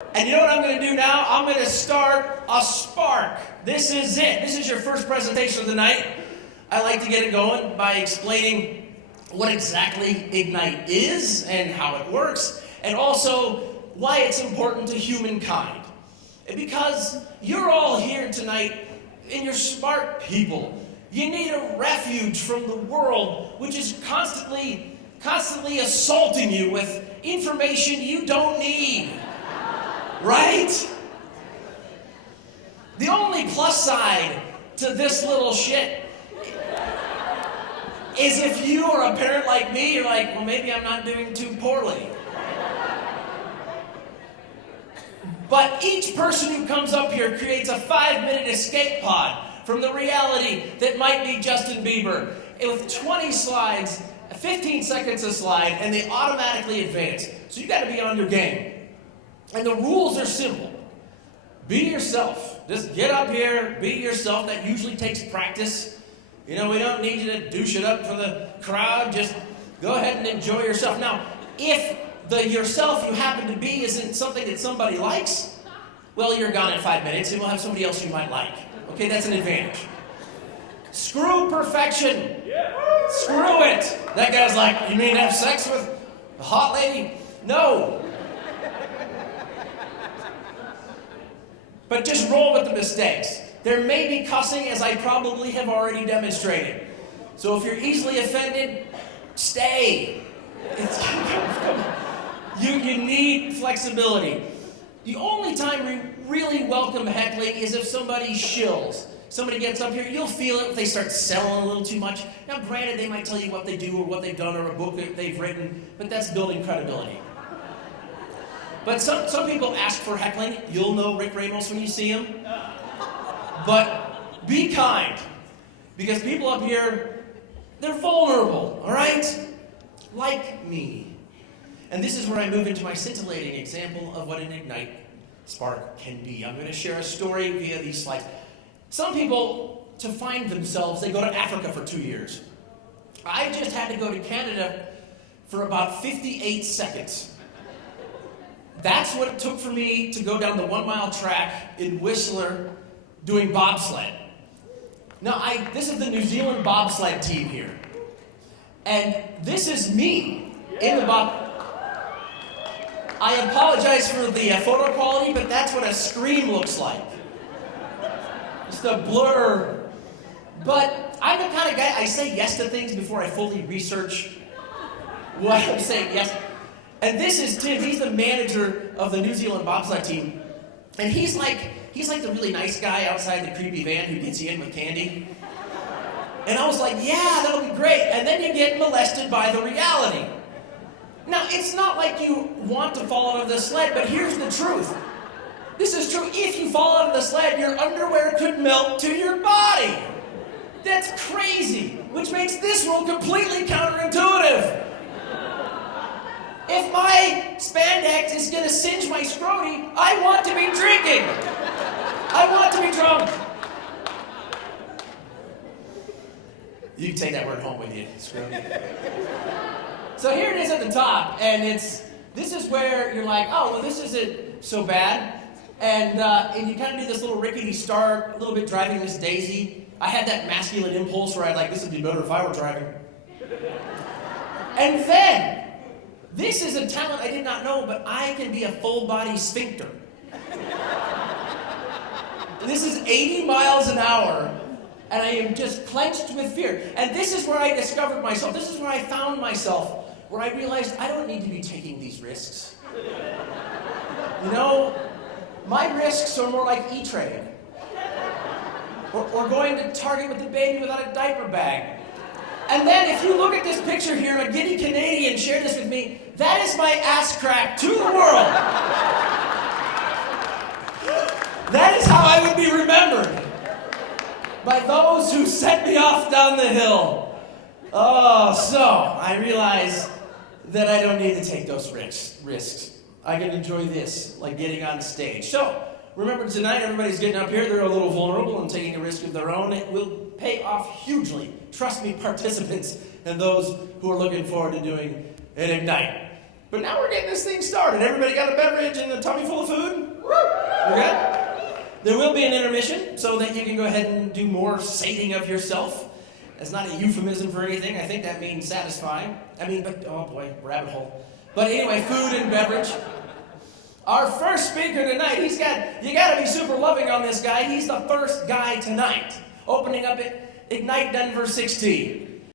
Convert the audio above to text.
And you know what I'm going to do now? I'm going to start a spark. This is it. This is your first presentation of the night. I like to get it going by explaining what exactly Ignite is and how it works, and also why it's important to humankind. Because you're all here tonight and you're smart people. You need a refuge from the world, which is constantly assaulting you with information you don't need. Right? The only plus side to this little shit is if you are a parent like me, you're like, well, maybe I'm not doing too poorly. But each person who comes up here creates a 5-minute escape pod from the reality that might be Justin Bieber with 20 slides, 15 seconds a slide, and they automatically advance. So you got to be on your game. And the rules are simple. Be yourself. Just get up here, be yourself. That usually takes practice. You know, we don't need you to douche it up for the crowd. Just go ahead and enjoy yourself. Now, if the yourself you happen to be isn't something that somebody likes, well, you're gone in 5 minutes and we'll have somebody else you might like. Okay, that's an advantage. Screw perfection. Screw it. That guy's like, you mean have sex with a hot lady? No. But just roll with the mistakes. There may be cussing, as I probably have already demonstrated. So if you're easily offended, stay. You need flexibility. The only time we really welcome heckling is if somebody shills. Somebody gets up here, you'll feel it if they start selling a little too much. Now, granted, they might tell you what they do or what they've done or a book that they've written, but that's building credibility. But some people ask for heckling. You'll know Rick Ramos when you see him. But be kind. Because people up here, they're vulnerable, all right? Like me. And this is where I move into my scintillating example of what an Ignite spark can be. I'm going to share a story via these slides. Some people, to find themselves, they go to Africa for 2 years. I just had to go to Canada for about 58 seconds. That's what it took for me to go down the 1-mile track in Whistler doing bobsled. Now, this is the New Zealand bobsled team here. And this is me in the I apologize for the photo quality, but that's what a screen looks like. Just a blur. But I'm the kind of guy, I say yes to things before I fully research what I'm saying yes. And this is Tim. He's the manager of the New Zealand bobsled team. And he's like the really nice guy outside the creepy van who gets you in with candy. And I was like, yeah, that'll be great. And then you get molested by the reality. Now, it's not like you want to fall out of the sled, but here's the truth. This is true. If you fall out of the sled, your underwear could melt to your body. That's crazy, which makes this rule completely counterintuitive. If my spandex is going to singe my scroty, I want to be drinking. I want to be drunk. You can take that word home with you, scroty. So here it is at the top, and this is where you're like, oh, well, this isn't so bad. And you kind of do this little rickety start, a little bit driving Miss Daisy. I had that masculine impulse where I'd like, this would be better if I were driving. And then, this is a talent I did not know, but I can be a full-body sphincter. This is 80 miles an hour, and I am just clenched with fear. And this is where I discovered myself. This is where I found myself, where I realized I don't need to be taking these risks. You know, my risks are more like E-Trade. Or going to Target with the baby without a diaper bag. And then if you look at this picture here, a giddy Canadian shared this with me, that is my ass crack to the world. That is how I would be remembered. By those who set me off down the hill. Oh, so I realize that I don't need to take those risks. I can enjoy this, like getting on stage. So, remember tonight, everybody's getting up here, they're a little vulnerable and taking a risk of their own. It will pay off hugely. Trust me, participants and those who are looking forward to doing an Ignite. But now we're getting this thing started. Everybody got a beverage and a tummy full of food? We're good? There will be an intermission so that you can go ahead and do more sating of yourself. That's not a euphemism for anything. I think that means satisfying. Oh boy, rabbit hole. But anyway, food and beverage. Our first speaker tonight, you gotta be super loving on this guy. He's the first guy tonight, opening up at Ignite Denver 16.